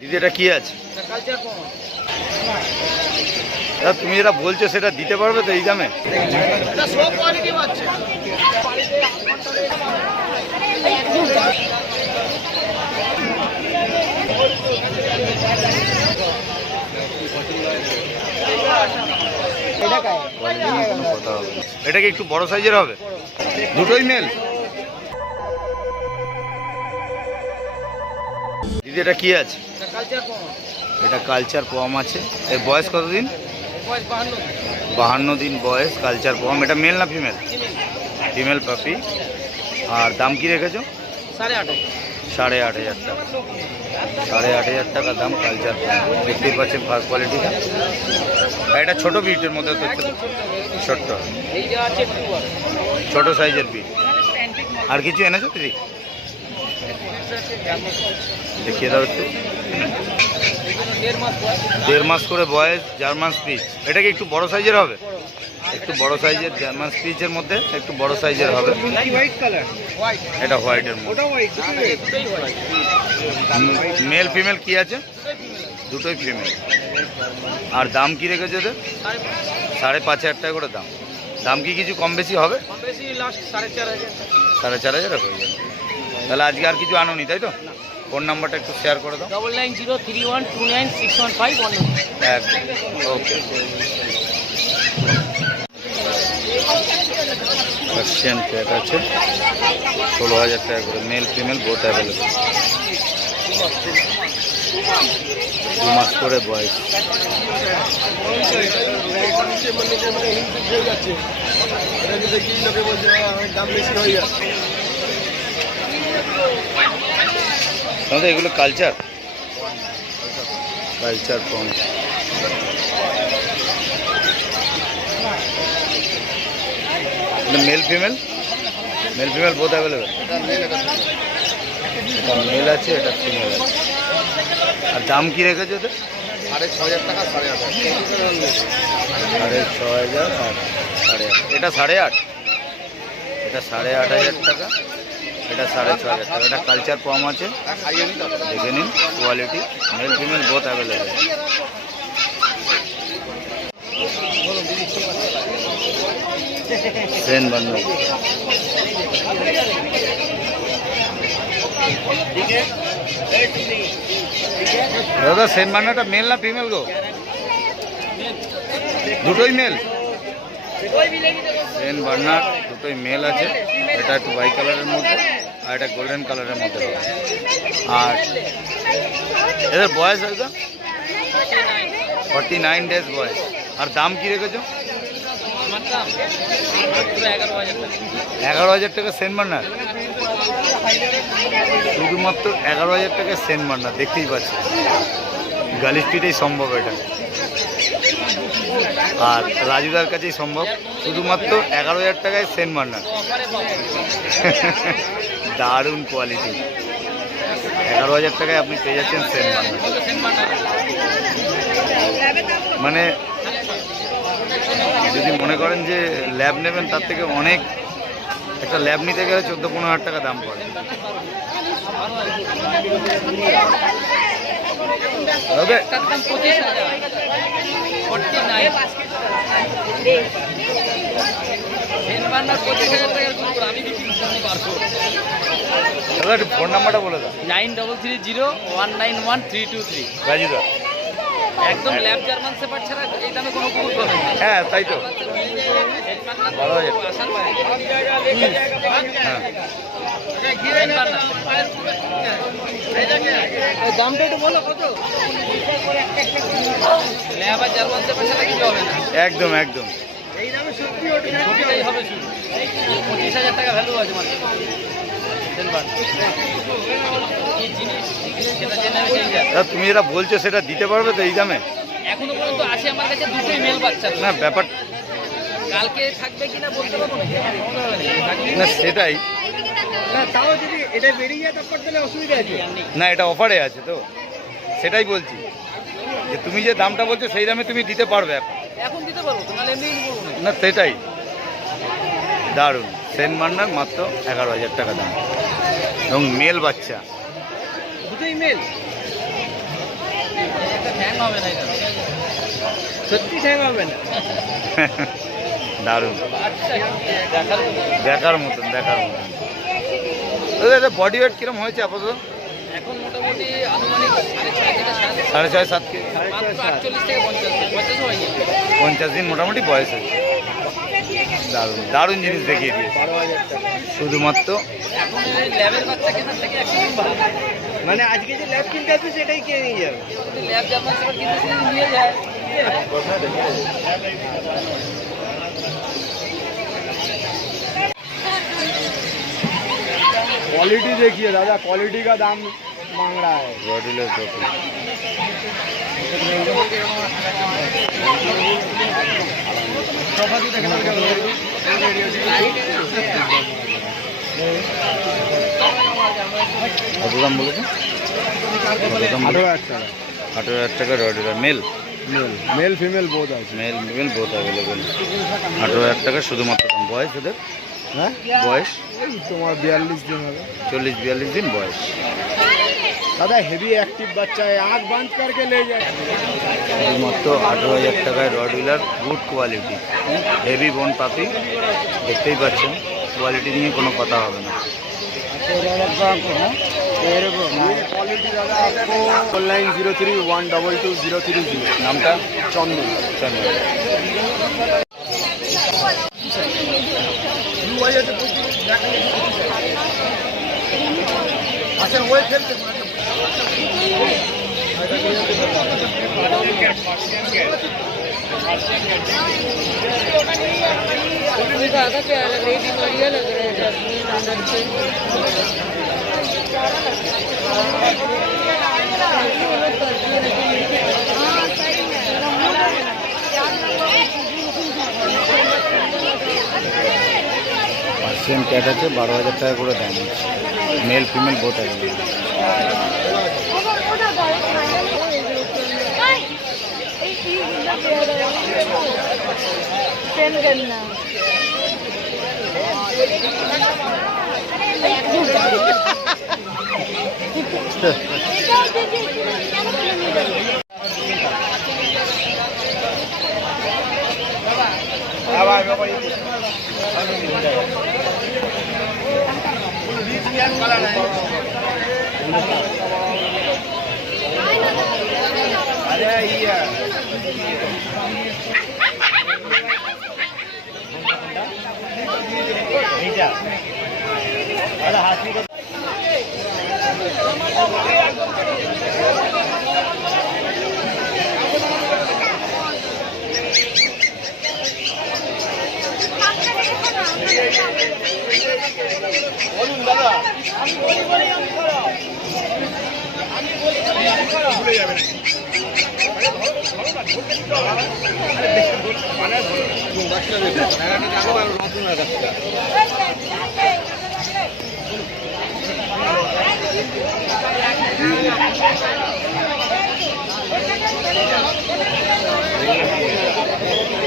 দিদি এটা কি আছে? তুমি যেটা বলছো সেটা দিতে পারবে তো এই দামে? এটা কি একটু বড় সাইজের হবে? দুটোই মেল? দিদি এটা কি আছে? এটা কালচার পম আছে। এর বয়স কতদিন? 52 দিন বয়স, কালচার পম। এটা মেল না ফিমেল? ফিমেল পাপি। আর দাম কি রেখেছো? 8,500 টাকা। 8,500 টাকা দাম কালচার পম। দেখতেই পাচ্ছেন ফার্স্ট কোয়ালিটিটা। এটা ছোট বিটের মধ্যে তো, ছোট্ট ছোট সাইজের বিট। আর কিছু এনেছো দিদি? দেখিয়ে দাও একটু। 1.5 মাস করে বয়স, জার্মান স্পিচ। এটা কি একটু বড় সাইজের হবে? একটু বড় সাইজের জার্মান স্পিচের মধ্যে একটু বড় সাইজের হবে। এটা হোয়াইটের মধ্যে। মেল ফিমেল কি আছে? দুটোই ফিমেল। আর দাম কি রেখেছে ওদের? 5,500 টাকা করে দাম। দাম কি কিছু কম বেশি হবে? 4,500 হয়ে যাবে। তাহলে আজকে আর কিছু আনোনি, তাই তো? ফোন নাম্বারটা একটু শেয়ার করে দাও। 9903129615। ওকে। পার্সিয়ান ক্যাট আছে 16,000 টাকা করে। Male female both available. 2 মাস করে বয়স। আমাদের এগুলো কালচার পম। Male female both available. এটা মেল আছে, এটা ফিমেল আছে। আর দাম কি রেখেছে ওদের? 6,500 টাকা, 8,500। 6,500 আর 8,500। এটা 8,500। এটা 8,500 টাকা। এটা 6,500 টাকা। এটা কালচার পম আছে, দেখে নিন quality. Mail female both available. Sen বান্ন। দাদা সেন বান্নাটা মেল না ফিমেল গো? দুটোই মেল। সেন বার্নার দুটোই মেল আছে। এটা একটু হোয়াইট কালারের মধ্যে আর এটা গোল্ডেন কালারের মধ্যে হবে। আর এদের বয়স একদম 49 ডেজ বয়স। আর দাম কি রেখেছো? 11,000 টাকা সেন বার্নার। শুধুমাত্র 11,000 টাকা সেন বার্নার। দেখতেই পাচ্ছি গালি স্ট্রিটেই সম্ভব এটা। আর রাজুদার কাছেই সম্ভব। শুধুমাত্র 11,000 টাকায় সেন বার্নার। দারুণ কোয়ালিটি। 11,000 টাকায় আপনি পেয়ে যাচ্ছেন সেন বার্নার। মানে যদি মনে করেন যে ল্যাব নেবেন, তার থেকে অনেক, একটা ল্যাব নিতে গেলে 14-15 টাকা দাম পড়ে। দাদা একটু ফোন নাম্বারটা বলে দাও। 9330191323। রাজুদা একদম ল্যাব জার্মান শেপার্ড ছাড়া এই দামে কোনো কুকুর পাবেন না। হ্যাঁ তাই তো। 12,000। দামটা একটু বলো কত? ল্যাব আর জার্মান শেপার্ড ছাড়া কিছু হবে না। একদম একদম। এই দামে সত্যি ওটাই হবে শুধু। 25,000 টাকা ভ্যালু আছে মাত্র। তুমি যেটা বলছো সেটা দিতে পারবে তো এই দামে? এখনো পর্যন্ত আছে আমার কাছে দুটোই মেল বাচ্চা। না ব্যাপার কালকে থাকবে কিনা বলতে পারবো না, সেটাই না। তাও যদি এটা বেরিয়ে যায় তারপর তাহলে অসুবিধা আছে না। এটা অফারে আছে তো, সেটাই বলছি যে তুমি যে দামটা বলছো সেই দামে তুমি দিতে পারবে এখন দিতে পারবো তাহলে এমনি না? সেটাই দারুণ। সেন বার্নার মাত্র 11,000 টাকা দাম এবং মেল বাচ্চা। দুটোই মেল। একটা ঠ্যাং হবে না, এটা সত্যি ঠ্যাং হবে না। দারুণ, আচ্ছা, দেখার মতো। দেখার মতন, দেখার মতন। দাদা বডি ওয়েট কিরম হয়েছে আপাতত? এখন মোটামুটি আনুমানিক 6.5 থেকে 7। 6.5-7 কেজি। মাত্র 48 থেকে 50, 50 হয়ে গেছে। 50 দিন মোটামুটি বয়স হয়েছে। দারুণ দারুণ জিনিস দেখিয়ে দিয়েছে। 12,000 টাকা। শুধুমাত্র এখন এই ল্যাবের বাচ্চা কেনার থেকে একশো গুণ ভালো। মানে আজকে যে ল্যাব কিনতে আসবে সেটাই কিনে নিয়ে যাবে। যদি ল্যাব জার্মান শেপার্ড কিনতে আসলে নিয়ে যায়। क्वालिटी देखिए दादा, क्वालिटी का दाम मांग रहा है। রডিলের টপি। কত দাম বলেছে? 18,000 টাকা। 18,000 টাকা রডিলার মেল। मेल फीमेल बहुत है। Mail female both available. 18,000 টাকা শুধুমাত্র দাম। বয়স ওদের? হ্যাঁ বয়স তোমার 42 दिन হবে। 40-42 দিন বয়স। दादा हेवी एक्टिव बच्चा है, आँख बंद करके ले जाए। শুধুমাত্র 18,000 টাকায় রডউইলার, গুড কোয়ালিটি, হেভি বোন পাপি। দেখতেই পাচ্ছেন, কোয়ালিটি নিয়ে কোনো কথা হবে না। क्वालिटी दादा आपको ऑनलाइन 03122030 নামটা? चंदन। চন্দন। আচ্ছা ওই খেলতে दादा क्या लग रही बीमारियाँ लग रहे हैं अंदर से। পার্সিয়ান ক্যাট আছে, 12,000 টাকা করে দাম। Mail female both available. Send करना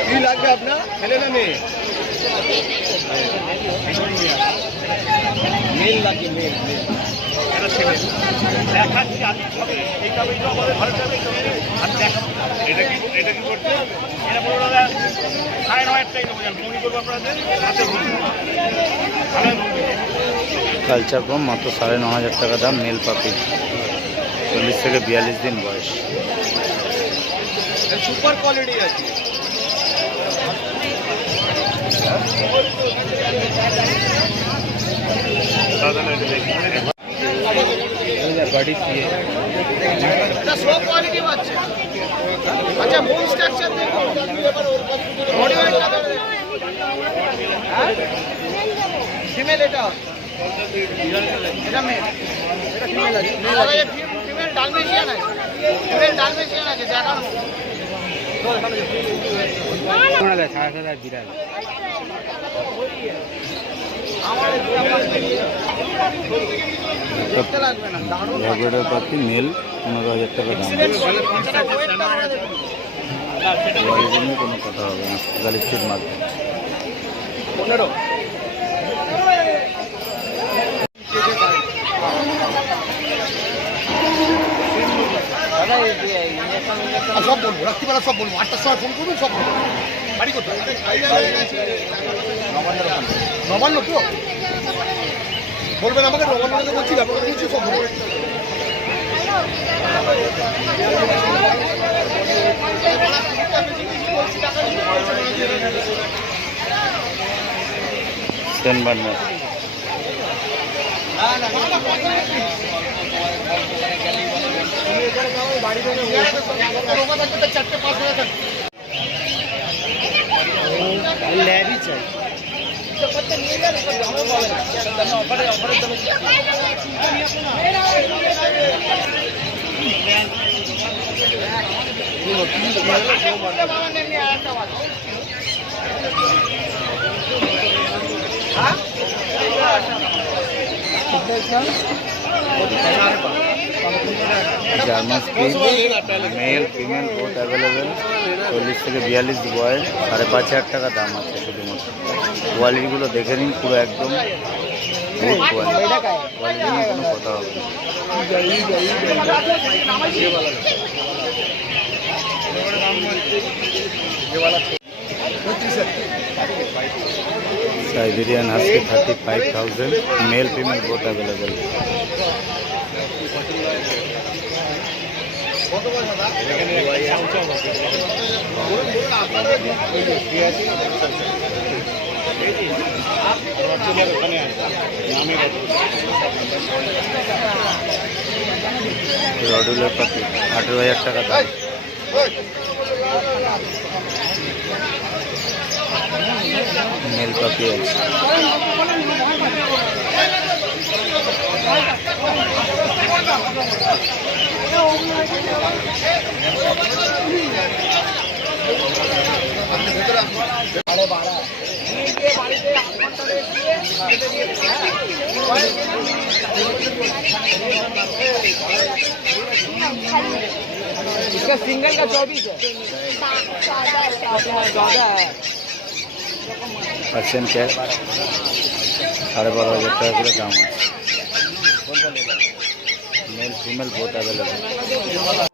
কি লাগবে আপনার ছেলে না মেয়ে? মেল লাগবে, মেল মেল। কালচার কম, মাত্র 9,500 টাকা দাম। মেল পাপি, 40 থেকে 42 দিন বয়স। সুপার কোয়ালিটি আছে। সব কোয়ালিটি আছে। আচ্ছা বোন স্ট্রাকচার দেখো, বডি ওয়েটটা দেখো। ফিমেল এটা, এটা মেল, এটা ফিমেল আছে। ফিমেল ডালমেশিয়ান আছে, ফিমেল ডালমেশিয়ান আছে দেখানো। ল্যাব্রাডর পাখি মেল, 15,000 টাকা দাম। কোয়ালিটি নিয়ে কোনো কথা হবে না। গালিস্ট্রিট মার্কেট। 15 সব বলবো, রাত্রিবেলা সব বলবো, 8টার সময় ফোন করবেন, সব বলবো। বাড়ি কোথায়? নবান্ন তো বলবেন আমাকে, নবান্ন বলছি, ব্যাপারটা বলছি, সব বলবো। সেন বার্নার ল্যাবই চাই German speed mail female both available 40 থেকে 42 বয়েল 5,500 টাকা দাম আছে শুধুমাত্র কোয়ালিটিগুলো দেখে নিন পুরো একদম গুড কোয়ালিটি কোয়ালিটি নিয়ে কোনো কথা হবে Siberian husky 35,000 male female both available রডুলের পাখি 18,000 টাকা দাম মেল পাখি আছে इसका सिंगल का 24 है 14 है পার্সেন্ট ক্যাশ 12,500 টাকা করে দাম আছে মেল ফিমেল বোথ অ্যাভেলেবেল